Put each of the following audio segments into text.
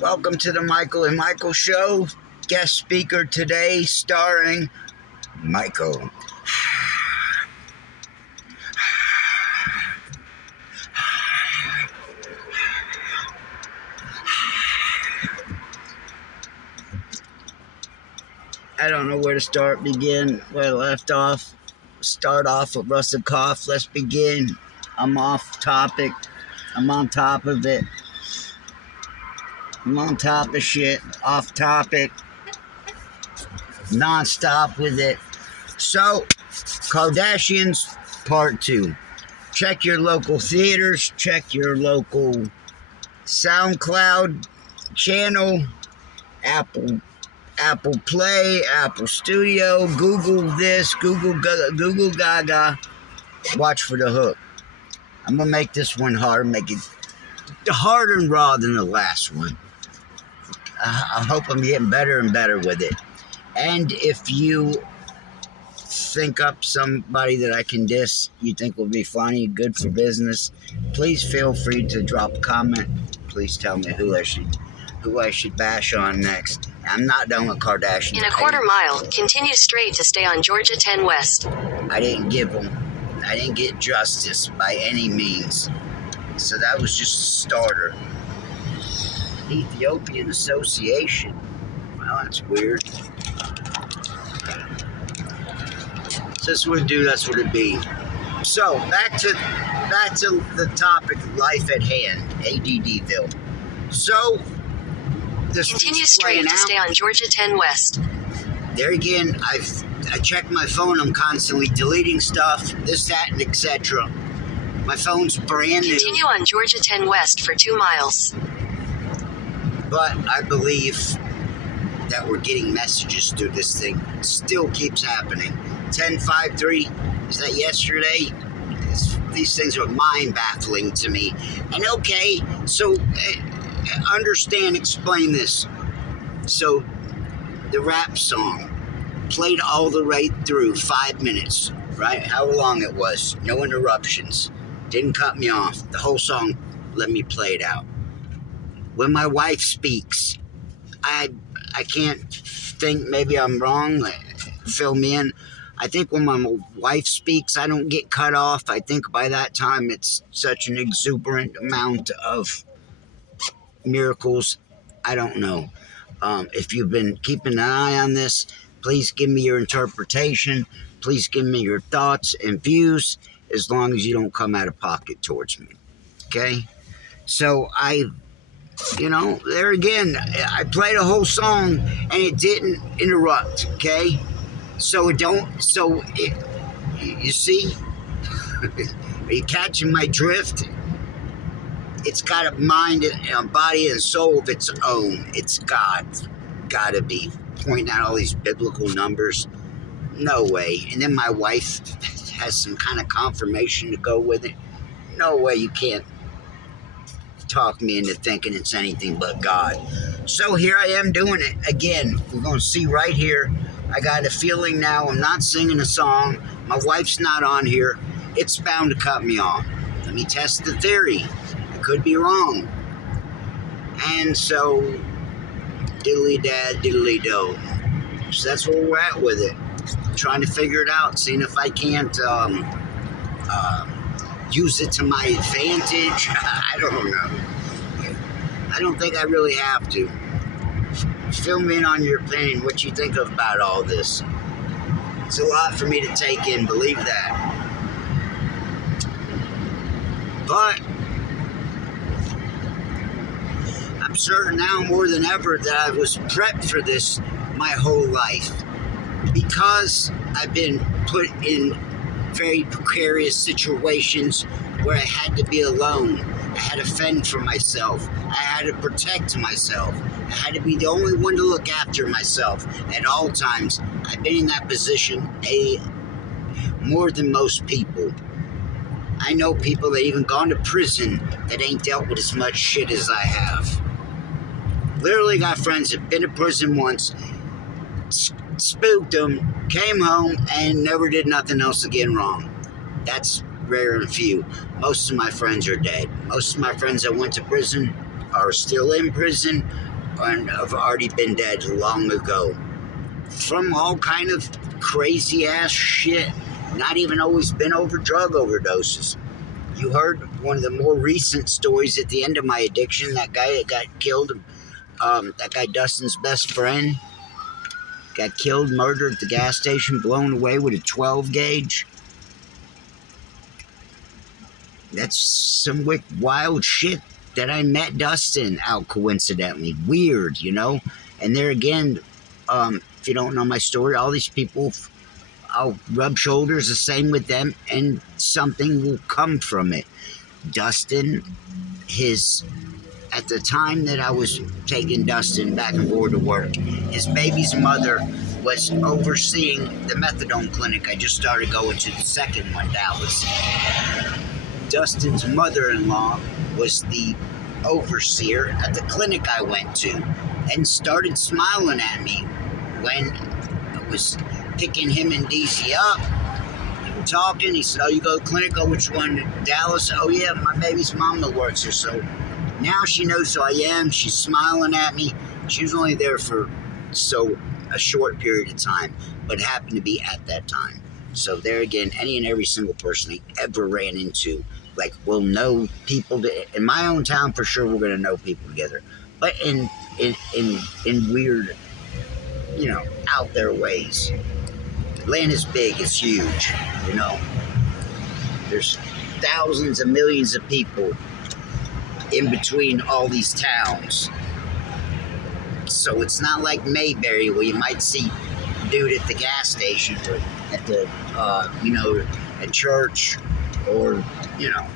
Welcome to the Michael and Michael Show. Guest speaker today, starring Michael. I don't know where to begin where I left off. Start off with Russell Cough. Let's begin. I'm off topic. I'm on top of it. I'm on top of shit. Off topic. Non-stop with it. So, Kardashians Part 2. Check your local theaters. Check your local SoundCloud channel. Apple Play, Apple Studio, Google this, Google Gaga. Watch for the hook. I'm going to make this one hard, make it harder and raw than the last one. I hope I'm getting better and better with it. And if you think up somebody that I can diss, you think will be funny, good for business, please feel free to drop a comment. Please tell me who I should bash on next. I'm not done with Kardashian. In a quarter mile, continue straight to stay on Georgia 10 West. I didn't get justice by any means. So that was just a starter. Ethiopian Association. Well, that's weird. So this would do, that's what it'd be. So back to the topic, life at hand, ADDville. So this continue straight to stay on Georgia 10 West. There again, I check my phone. I'm constantly deleting stuff, this, that, and etc. My phone's brand new. Continue on Georgia 10 West for 2 miles. But I believe that we're getting messages through this thing. It still keeps happening. 1053, is that yesterday? These things are mind-baffling to me. And okay, so understand, explain this. So the rap song played all the way through 5 minutes, right? How long it was, no interruptions, didn't cut me off. The whole song, let me play it out. When my wife speaks, I can't think, maybe I'm wrong, fill me in. I think when my wife speaks, I don't get cut off. I think by that time it's such an exuberant amount of miracles. I don't know. If you've been keeping an eye on this, please give me your interpretation. Please give me your thoughts and views, as long as you don't come out of pocket towards me. Okay? So there again, I played a whole song and it didn't interrupt. Okay? You see? Are you catching my drift? It's got a mind, a body, and soul of its own. It's God. Gotta be pointing out all these biblical numbers. No way. And then my wife has some kind of confirmation to go with it. No way, you can't talk me into thinking it's anything but God. So here I am doing it again. We're going to see right here. I got a feeling now. I'm not singing a song. My wife's not on here. It's bound to cut me off. Let me test the theory. I could be wrong. And so, diddly-dad, diddly-do. So that's where we're at with it. Trying to figure it out. Seeing if I can't use it to my advantage. I don't know. I don't think I really have to. Fill me in on your opinion, what you think about all this. It's a lot for me to take in, believe that. But I'm certain now more than ever that I was prepped for this my whole life, because I've been put in very precarious situations where I had to be alone. I had to fend for myself. I had to protect myself. I had to be the only one to look after myself at all times. I've been in that position more than most people. I know people that even gone to prison that ain't dealt with as much shit as I have. Literally got friends that been to prison once, spooked them, came home, and never did nothing else again wrong. That's rare and few. Most of my friends are dead. Most of my friends that went to prison are still in prison and have already been dead long ago. From all kind of crazy ass shit. Not even always been over drug overdoses. You heard one of the more recent stories at the end of my addiction, that guy that got killed, that guy Dustin's best friend, got killed, murdered at the gas station, blown away with a 12 gauge. That's some wild shit that I met Dustin out coincidentally. Weird, you know? And there again, if you don't know my story, all these people, I'll rub shoulders the same with them and something will come from it. Dustin, at the time that I was taking Dustin back and forth to work, his baby's mother was overseeing the methadone clinic I just started going to, the second one, Dallas. Dustin's mother-in-law was the overseer at the clinic I went to and started smiling at me when I was picking him and DC up. We were talking. He said, "Oh, you go to the clinic? Oh, which one? Dallas? Oh, yeah, my baby's mama works here." So now she knows who I am. She's smiling at me. She was only there for a short period of time, but happened to be at that time. So there again, any and every single person I ever ran into, like, will know people in my own town for sure. We're gonna know people together, but in weird, you know, out there ways. Atlanta's big, it's huge, you know. There's thousands of millions of people in between all these towns. So it's not like Mayberry where you might see a dude at the gas station or at the, at church or, you know,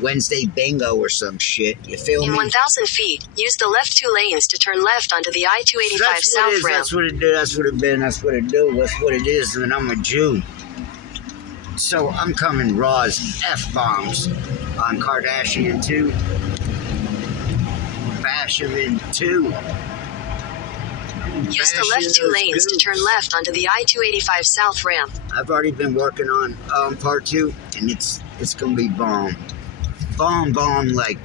Wednesday bingo or some shit. You feel In me? 1,000 feet, use the left 2 lanes to turn left onto the I-285 South ramp. That's what it is. That's what it been. That's what it do. That's what it is. And I'm a Jew. So I'm coming raw as F-bombs on Kardashian 2. Basham 2. Use the left 2 lanes to turn left onto the I-285 South ramp. I've already been working on part 2, and it's gonna be bomb, like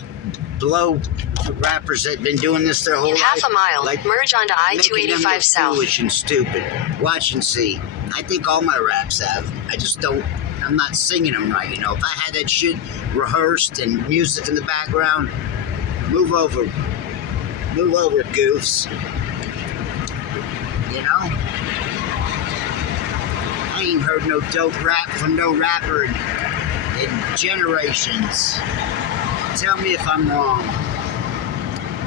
blow rappers that have been doing this their whole In life. half a mile, like, merge onto making them I-285 look South. foolish and stupid. Watch and see. I think all my raps have. I just don't. I'm not singing them right. You know, if I had that shit rehearsed and music in the background, move over, goofs. You know? I ain't heard no dope rap from no rapper in generations. Tell me if I'm wrong.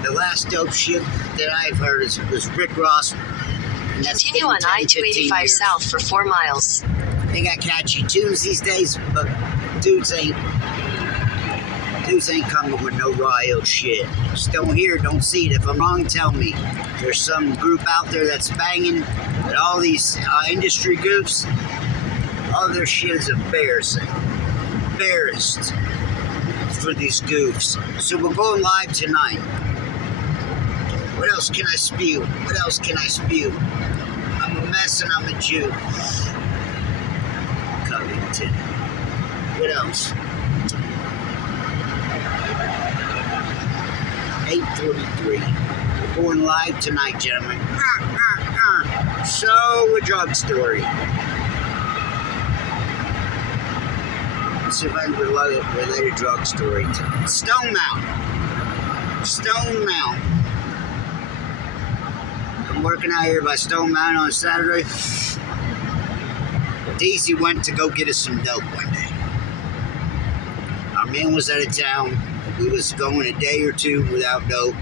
The last dope shit that I've heard was Rick Ross. And that's Continue on 10, 15 I-285 years. South for 4 miles. They got catchy tunes these days, but dudes ain't coming with no raw shit. Just don't hear it, don't see it. If I'm wrong, tell me. There's some group out there that's banging, but all these industry goofs, all their shit is embarrassing. Embarrassed for these goofs. So we're going live tonight. What else can I spew? I'm a mess and I'm a Jew. Covington. What else? 8:43. We're going live tonight, gentlemen. So, a drug story. Let's see if I can relate a drug story to Stone Mountain. I'm working out here by Stone Mountain on Saturday. DC went to go get us some dope one day. Our man was out of town. We was going a day or two without dope.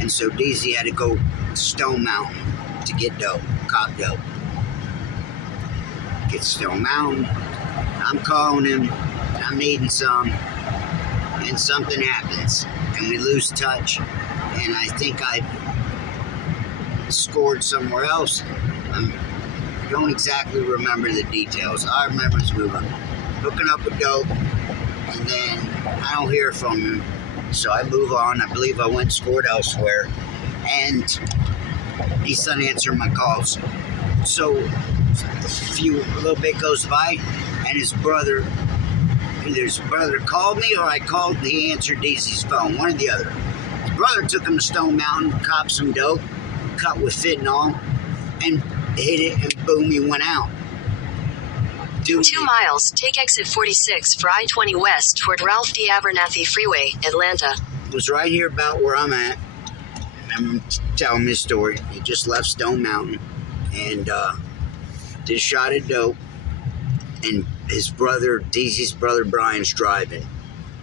And so DC had to go to Stone Mountain to get dope, cop dope. Get to Stone Mountain. I'm calling him. I'm needing some. And something happens. And we lose touch. And I think I scored somewhere else. I don't exactly remember the details. All I remember is we were hooking up with dope. And then I don't hear from him. So I move on. I believe I went and scored elsewhere. And he's not answering my calls. So a little bit goes by, and his brother either his brother called me or I called. He answered Daisy's phone, one or the other. His brother took him to Stone Mountain, copped some dope, cut with fentanyl, and hit it, and boom, he went out. In 2 miles, take exit 46 for I-20 West toward Ralph D. Abernathy Freeway, Atlanta. Was right here about where I'm at. I'm telling his story. He just left Stone Mountain and did a shot of dope. And his brother, Deezy's brother Brian's driving.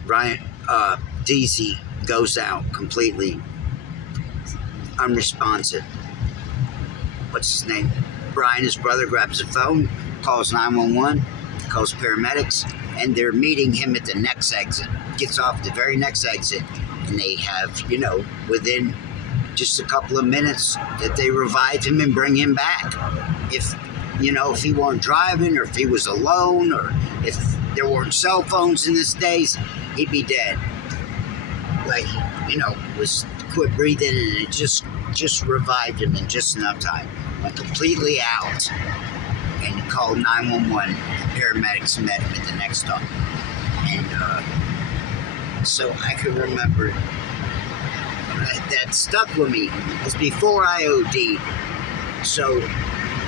Deezy goes out completely unresponsive. What's his name? Brian, his brother, grabs the phone, calls 911, calls paramedics, and they're meeting him at the next exit. Gets off the very next exit, and they have, within just a couple of minutes that they revive him and bring him back. If he weren't driving, or if he was alone, or if there weren't cell phones in this days, he'd be dead. Was quit breathing, and it just revived him in just enough time. Went completely out, and called 911. Paramedics met him at the next stop. And so I can remember that stuck with me. It was before I OD'd. So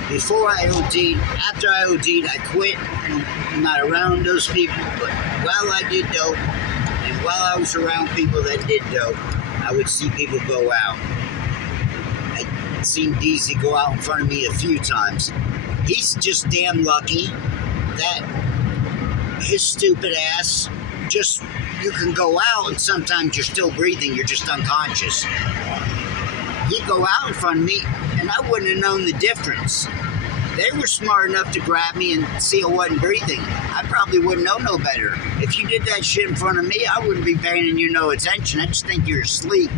before I OD'd, after I OD'd, I quit. I'm not around those people, but while I did dope, and while I was around people that did dope, I would see people go out. I'd seen Deezy go out in front of me a few times. He's just damn lucky that his stupid ass you can go out and sometimes you're still breathing, you're just unconscious. He'd go out in front of me and I wouldn't have known the difference. They were smart enough to grab me and see I wasn't breathing. I probably wouldn't know no better. If you did that shit in front of me, I wouldn't be paying you no attention. I just think you're asleep.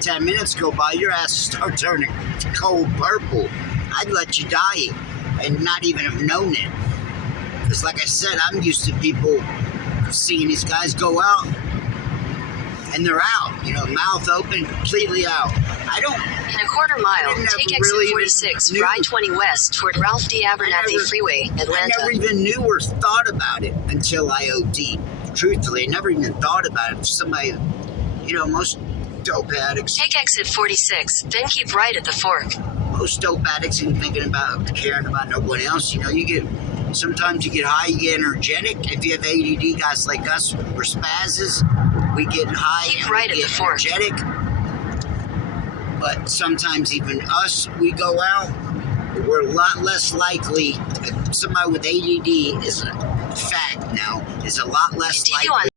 10 minutes go by, your ass start turning cold purple. I'd let you die and not even have known it. Because like I said, I'm used to people seeing these guys go out and they're out, mouth open, completely out. In a quarter mile, take exit 46 for I-20 West toward Ralph D. Abernathy Freeway, Atlanta. I never even knew or thought about it until I OD'd. Truthfully, I never even thought about it. Somebody, most dope addicts. Take exit 46, then keep right at the fork. Most dope addicts ain't caring about no one else. Sometimes you get high, you get energetic. If you have ADD, guys like us, we're spazzes. We get high, keep right at the fork. Energetic. But sometimes even us, we go out, we're a lot less likely. Somebody with ADD is a fact now, is a lot less Continue likely.